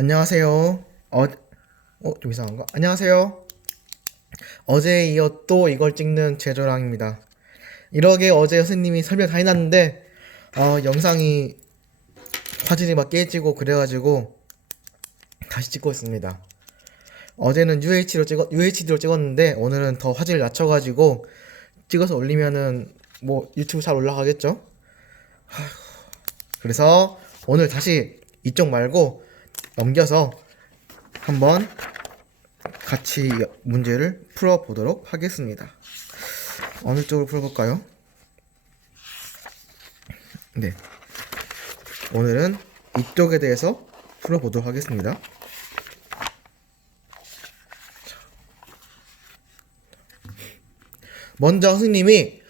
안녕하세요. 좀 이상한가? 안녕하세요. 어제에 이어 또 이걸 찍는 제조랑입니다. 이러게 어제 선생님이 설명 다 해놨는데, 영상이 화질이 막 깨지고 그래가지고 다시 찍고 있습니다. 어제는 UHD로 찍었는데, 오늘은 더 화질을 낮춰가지고 찍어서 올리면은 뭐 유튜브 잘 올라가겠죠? 그래서 오늘 다시 이쪽 말고 넘겨서 한번 같이 문제를 풀어보도록 하겠습니다. 어느 쪽으로 풀어볼까요? 네. 오늘은 이쪽에 대해서 풀어보도록 하겠습니다. 먼저 선생님이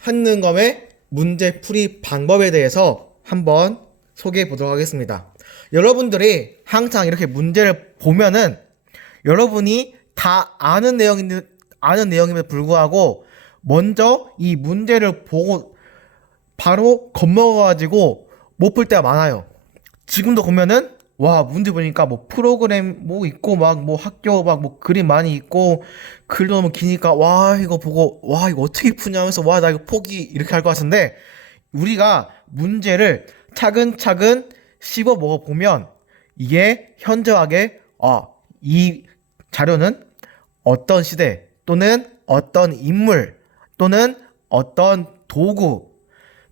한능검의 문제 풀이 방법에 대해서 한번 소개해 보도록 하겠습니다. 여러분들이 항상 이렇게 문제를 보면은 여러분이 다 아는 내용임에도 불구하고 먼저 이 문제를 보고 바로 겁먹어가지고 못 풀 때가 많아요. 지금도 보면은 와 문제 보니까 뭐 프로그램 뭐 있고 막 뭐 학교 막 뭐 그림 많이 있고 글도 너무 기니까 와 이거 보고 와 이거 어떻게 푸냐 하면서 와 나 이거 포기 이렇게 할 것 같은데 우리가 문제를 차근차근 씹어 먹어 보면 이게 현저하게 이 자료는 어떤 시대 또는 어떤 인물 또는 어떤 도구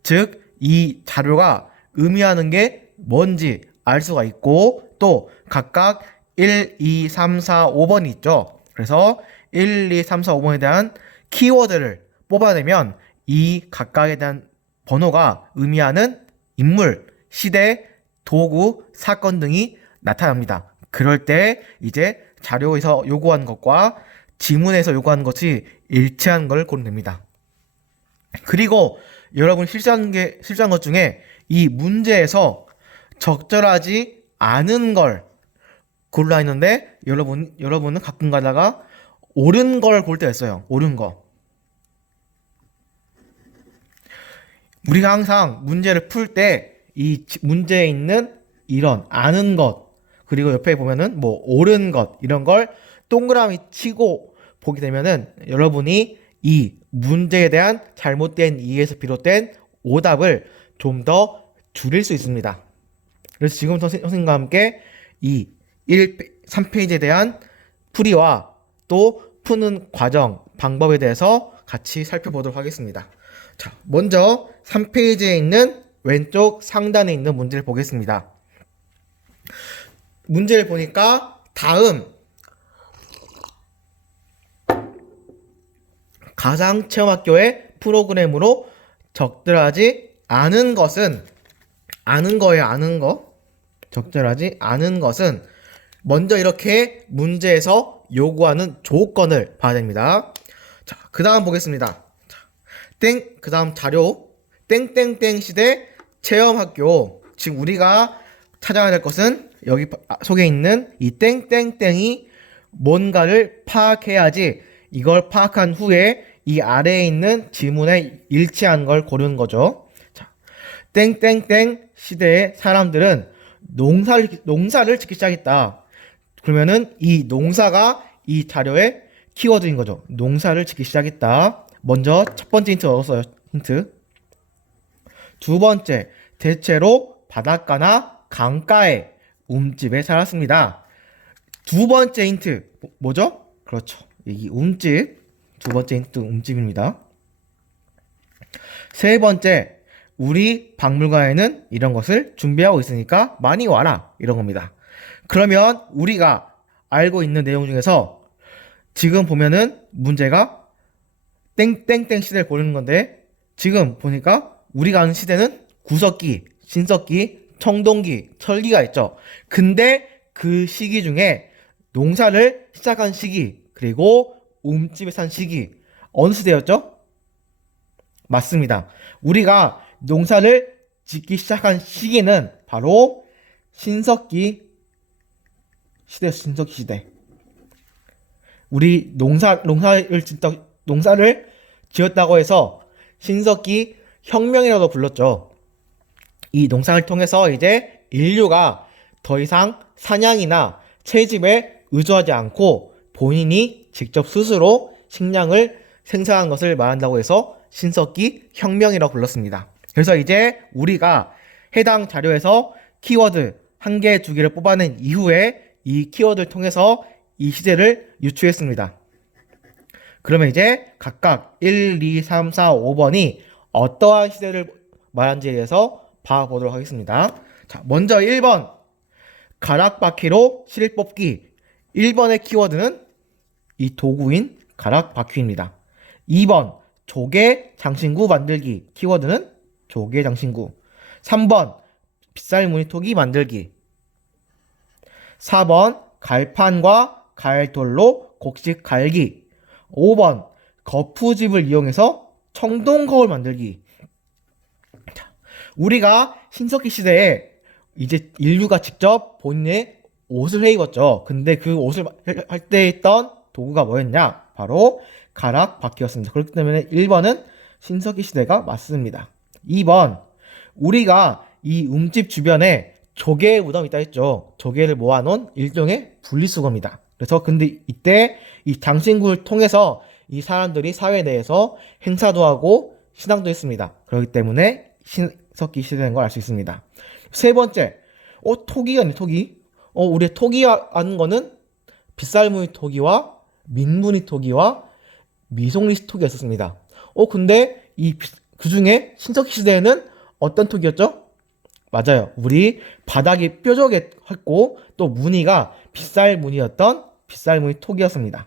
즉 이 자료가 의미하는 게 뭔지 알 수가 있고 또 각각 1, 2, 3, 4, 5번이 있죠. 그래서 1, 2, 3, 4, 5번에 대한 키워드를 뽑아내면 이 각각에 대한 번호가 의미하는 인물, 시대, 도구, 사건 등이 나타납니다. 그럴 때 이제 자료에서 요구한 것과 지문에서 요구하는 것이 일치한 걸 고르면 됩니다. 그리고 여러분 실수한 것 중에 이 문제에서 적절하지 않은 걸 골라 있는데 여러분은 가끔 가다가 옳은 걸 고를 때가 있어요. 옳은 거. 우리가 항상 문제를 풀 때 이 문제에 있는 이런 아는 것 그리고 옆에 보면은 뭐 옳은 것 이런 걸 동그라미 치고 보게 되면은 여러분이 이 문제에 대한 잘못된 이해에서 비롯된 오답을 좀 더 줄일 수 있습니다. 그래서 지금 선생님과 함께 이 3페이지에 대한 풀이와 또 푸는 과정, 방법에 대해서 같이 살펴보도록 하겠습니다. 자, 먼저 3페이지에 있는 왼쪽 상단에 있는 문제를 보겠습니다. 문제를 보니까 다음 가상체험학교의 프로그램으로 적절하지 않은 것은 아는 거예요. 아는 거. 적절하지 않은 것은 먼저 이렇게 문제에서 요구하는 조건을 봐야 됩니다. 자, 그 다음 보겠습니다. 자, 그 다음 자료 땡땡땡 시대 체험학교. 지금 우리가 찾아야 될 것은 여기 속에 있는 이 땡땡땡이 뭔가를 파악해야지 이걸 파악한 후에 이 아래에 있는 지문에 일치한 걸 고르는 거죠. 자, 땡땡땡 시대의 사람들은 농사를 짓기 시작했다. 그러면은 이 농사가 이 자료의 키워드인 거죠. 농사를 짓기 시작했다. 먼저 첫 번째 힌트 얻었어요. 힌트. 두 번째, 대체로 바닷가나 강가에 움집에 살았습니다. 두 번째 힌트 뭐죠? 그렇죠. 이 움집. 두 번째 힌트 움집입니다. 세 번째, 우리 박물관에는 이런 것을 준비하고 있으니까 많이 와라. 이런 겁니다. 그러면 우리가 알고 있는 내용 중에서 지금 보면은 문제가 땡땡땡 시대를 고르는 건데 지금 보니까 우리가 아는 시대는 구석기, 신석기, 청동기, 철기가 있죠. 근데 그 시기 중에 농사를 시작한 시기 그리고 움집에 산 시기 어느 시대였죠? 맞습니다. 우리가 농사를 짓기 시작한 시기는 바로 신석기 시대였어요. 신석기 시대. 우리 농사를 지었다고 해서 신석기 혁명이라고 불렀죠. 이 농사를 통해서 이제 인류가 더 이상 사냥이나 채집에 의존하지 않고 본인이 직접 스스로 식량을 생산한 것을 말한다고 해서 신석기 혁명이라고 불렀습니다. 그래서 이제 우리가 해당 자료에서 키워드 한 개, 두 개를 뽑아낸 이후에 이 키워드를 통해서 이 시대를 유추했습니다. 그러면 이제 각각 1, 2, 3, 4, 5번이 어떠한 시대를 말하는지에 대해서 봐보도록 하겠습니다. 자, 먼저 1번 가락바퀴로 실 뽑기. 1번의 키워드는 이 도구인 가락바퀴입니다. 2번 조개 장신구 만들기. 키워드는 조개 장신구. 3번 빗살무늬토기 만들기. 4번 갈판과 갈돌로 곡식 갈기. 5번 거푸집을 이용해서 청동거울 만들기. 자, 우리가 신석기 시대에 이제 인류가 직접 본인의 옷을 해 입었죠. 근데 그 옷을 할 때 있던 도구가 뭐였냐? 바로 가락바퀴였습니다. 그렇기 때문에 1번은 신석기 시대가 맞습니다. 2번 우리가 이 움집 주변에 조개 무덤이 있다 했죠. 조개를 모아놓은 일종의 분리수거입니다. 그래서 근데 이때 이 장신구를 통해서 이 사람들이 사회 내에서 행사도 하고 신앙도 했습니다. 그렇기 때문에 신석기 시대인 걸 알 수 있습니다. 세 번째, 토기가 아니에요, 토기. 우리 토기 아는 거는 빗살무늬 토기와 민무늬 토기와 미송리 토기가 있었습니다. 근데 그 중에 신석기 시대에는 어떤 토기였죠? 맞아요. 우리 바닥이 뾰족했고 또 무늬가 빗살무늬였던 빗살무늬 토기였습니다.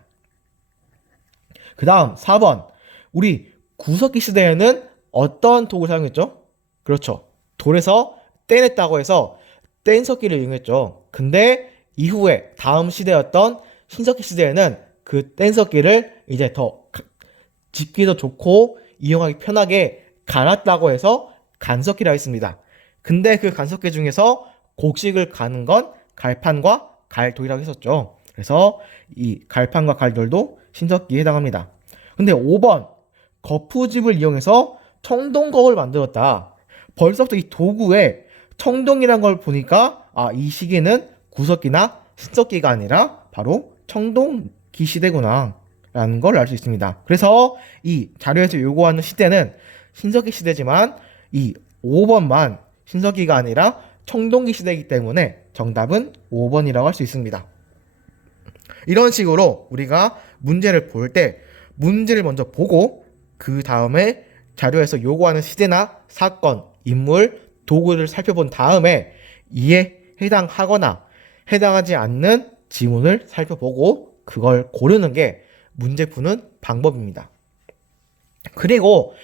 그 다음 4번 우리 구석기 시대에는 어떤 도구를 사용했죠? 그렇죠. 돌에서 떼냈다고 해서 뗀석기를 이용했죠. 근데 이후에 다음 시대였던 신석기 시대에는 그 뗀석기를 이제 더 집기도 좋고 이용하기 편하게 갈았다고 해서 간석기라 했습니다. 근데 그 간석기 중에서 곡식을 가는 건 갈판과 갈돌이라고 했었죠. 그래서 이 갈판과 갈돌도 신석기에 해당합니다. 근데 5번 거푸집을 이용해서 청동거울 만들었다. 벌써부터 이 도구에 청동이란 걸 보니까 이 시기는 구석기나 신석기가 아니라 바로 청동기 시대구나 라는 걸 알 수 있습니다. 그래서 이 자료에서 요구하는 시대는 신석기 시대지만 이 5번만 신석기가 아니라 청동기 시대이기 때문에 정답은 5번이라고 할 수 있습니다. 이런 식으로 우리가 문제를 볼 때 문제를 먼저 보고 그 다음에 자료에서 요구하는 시대나 사건, 인물, 도구를 살펴본 다음에 이에 해당하거나 해당하지 않는 지문을 살펴보고 그걸 고르는 게 문제 푸는 방법입니다. 그리고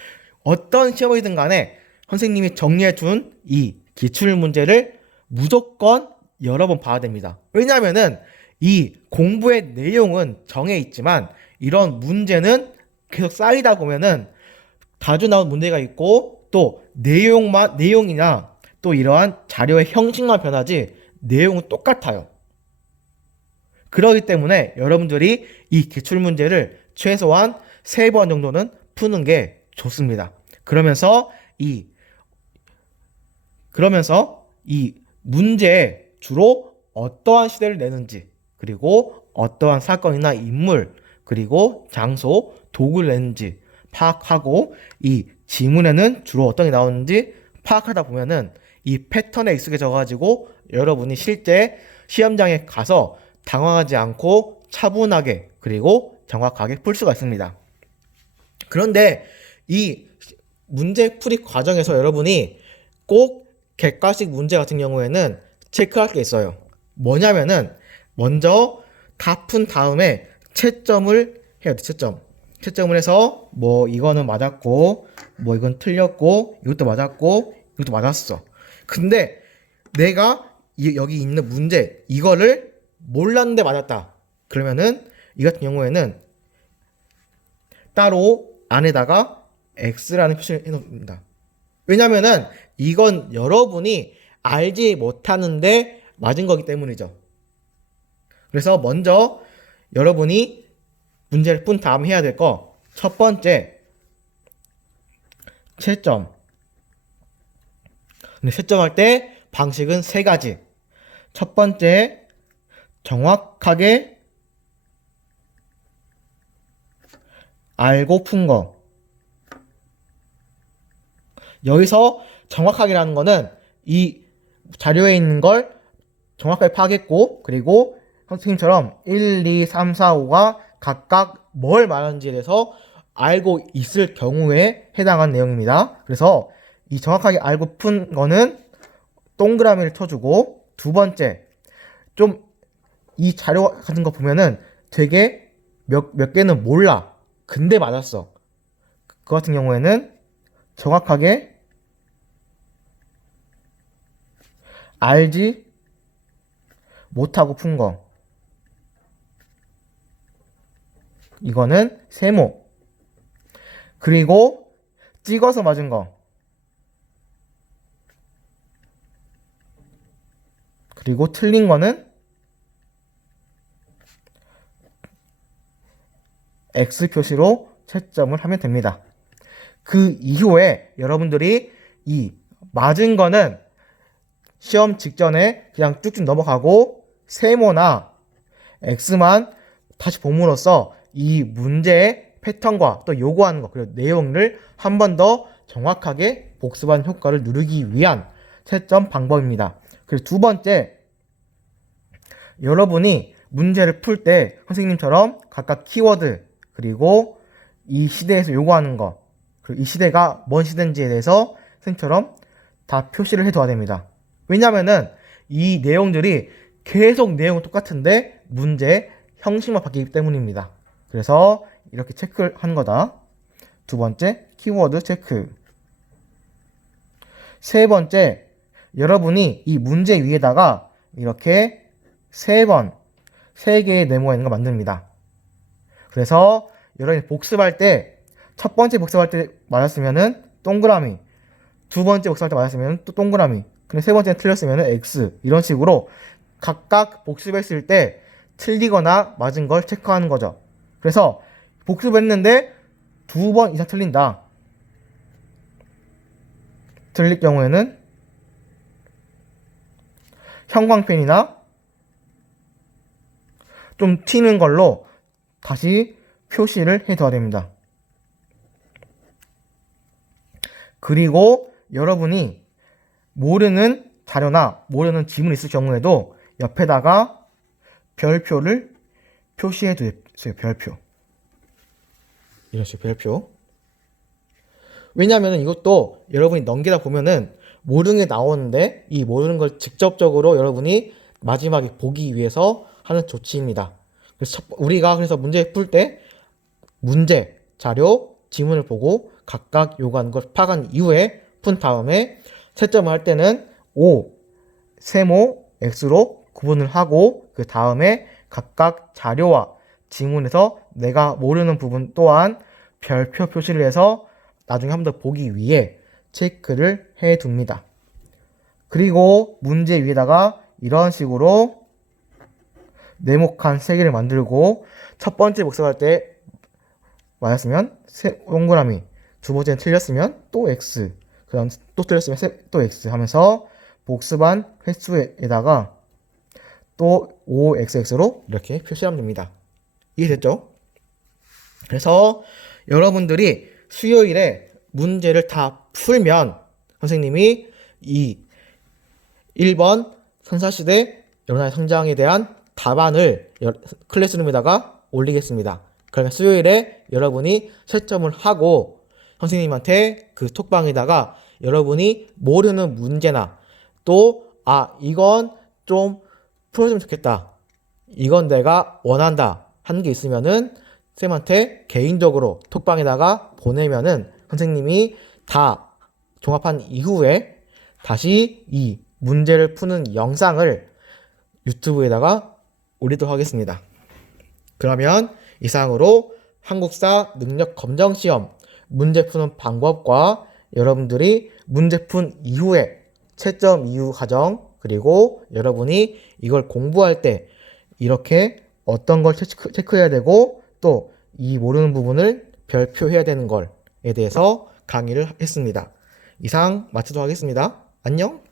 어떤 시험이든 간에 선생님이 정리해 준 이 기출문제를 무조건 여러 번 봐야 됩니다. 왜냐하면은 이 공부의 내용은 정해 있지만 이런 문제는 계속 쌓이다 보면은 자주 나온 문제가 있고 또 내용이나 또 이러한 자료의 형식만 변하지 내용은 똑같아요. 그렇기 때문에 여러분들이 이 기출문제를 최소한 3번 정도는 푸는 게 좋습니다. 그러면서 이 문제에 주로 어떠한 시대를 내는지 그리고 어떠한 사건이나 인물 그리고 장소, 도구를 내는지 파악하고 이 지문에는 주로 어떤 게 나오는지 파악하다 보면은 이 패턴에 익숙해져 가지고 여러분이 실제 시험장에 가서 당황하지 않고 차분하게 그리고 정확하게 풀 수가 있습니다. 그런데 이 문제 풀이 과정에서 여러분이 꼭 객관식 문제 같은 경우에는 체크할 게 있어요. 뭐냐면은 먼저 다 푼 다음에 채점을 해야 돼. 채점을 해서 뭐 이거는 맞았고 뭐 이건 틀렸고 이것도 맞았고 이것도 맞았어. 근데 내가 여기 있는 문제 이거를 몰랐는데 맞았다. 그러면은 이 같은 경우에는 따로 안에다가 X라는 표시를 해놓습니다. 왜냐면은 이건 여러분이 알지 못하는데 맞은 거기 때문이죠. 그래서 먼저 여러분이 문제를 푼 다음 해야 될 거 첫 번째 채점. 근데 채점할 때 방식은 3가지. 첫 번째, 정확하게 알고 푼 거. 여기서 정확하게라는 거는 이 자료에 있는 걸 정확하게 파악했고, 그리고 선생님처럼 1, 2, 3, 4, 5가 각각 뭘 말하는지에 대해서 알고 있을 경우에 해당한 내용입니다. 그래서 이 정확하게 알고 푼 거는 동그라미를 쳐주고, 두 번째, 좀 이 자료 같은 거 보면은 되게 몇 개는 몰라. 근데 맞았어. 그 같은 경우에는 정확하게 알지 못하고 푼 거. 이거는 세모. 그리고 찍어서 맞은 거. 그리고 틀린 거는 X 표시로 채점을 하면 됩니다. 그 이후에 여러분들이 이 맞은 거는 시험 직전에 그냥 쭉쭉 넘어가고 세모나 X만 다시 봄으로써 이 문제의 패턴과 또 요구하는 것, 그리고 내용을 한 번 더 정확하게 복습한 효과를 누리기 위한 채점 방법입니다. 그리고 두 번째, 여러분이 문제를 풀 때 선생님처럼 각각 키워드, 그리고 이 시대에서 요구하는 것, 그리고 이 시대가 뭔 시대인지에 대해서 선생님처럼 다 표시를 해둬야 됩니다. 왜냐면은 이 내용들이 계속 내용은 똑같은데 문제 형식만 바뀌기 때문입니다. 그래서 이렇게 체크를 하는 거다. 두 번째, 키워드 체크. 세 번째, 여러분이 이 문제 위에다가 이렇게 세 개의 네모인을 만듭니다. 그래서 여러분이 복습할 때 첫 번째 복습할 때 맞았으면은 동그라미, 두 번째 복습할 때 맞았으면 또 동그라미, 근데 세 번째는 틀렸으면은 X, 이런 식으로 각각 복습했을 때 틀리거나 맞은 걸 체크하는 거죠. 그래서 복습했는데 두 번 이상 틀린다. 틀릴 경우에는 형광펜이나 좀 튀는 걸로 다시 표시를 해둬야 됩니다. 그리고 여러분이 모르는 자료나 모르는 지문이 있을 경우에도 옆에다가 별표를 표시해 두세요. 별표. 이런 식으로 별표. 왜냐하면 이것도 여러분이 넘기다 보면은 모르는 게 나오는데 이 모르는 걸 직접적으로 여러분이 마지막에 보기 위해서 하는 조치입니다. 그래서 우리가 그래서 문제 풀 때 문제, 자료, 지문을 보고 각각 요구하는 걸 파악한 이후에 푼 다음에 채점을 할 때는 O, 세모, X로 구분을 하고 그 다음에 각각 자료와 지문에서 내가 모르는 부분 또한 별표 표시를 해서 나중에 한 번 더 보기 위해 체크를 해 둡니다. 그리고 문제 위에다가 이런 식으로 네모칸 3개를 만들고 첫 번째 복습할 때 맞았으면 동그라미, 두 번째는 틀렸으면 또 X, 그 다음 또 틀렸으면 또 X 하면서 복습한 횟수에다가 또 OXX로 이렇게 표시하면 됩니다. 이해됐죠? 그래서 여러분들이 수요일에 문제를 다 풀면 선생님이 이 1번 선사시대 연합 성장에 대한 답안을 클래스룸에다가 올리겠습니다. 그러면 수요일에 여러분이 채점을 하고 선생님한테 그 톡방에다가 여러분이 모르는 문제나 또 이건 좀 풀어주면 좋겠다, 이건 내가 원한다 하는 게 있으면은 쌤한테 개인적으로 톡방에다가 보내면은 선생님이 다 종합한 이후에 다시 이 문제를 푸는 영상을 유튜브에다가 올리도록 하겠습니다. 그러면 이상으로 한국사 능력 검정 시험 문제 푸는 방법과 여러분들이 문제 푼 이후에 채점 이후 과정, 그리고 여러분이 이걸 공부할 때 이렇게 어떤 걸 체크해야 되고 또 이 모르는 부분을 별표해야 되는 걸에 대해서 강의를 했습니다. 이상 마치도록 하겠습니다. 안녕.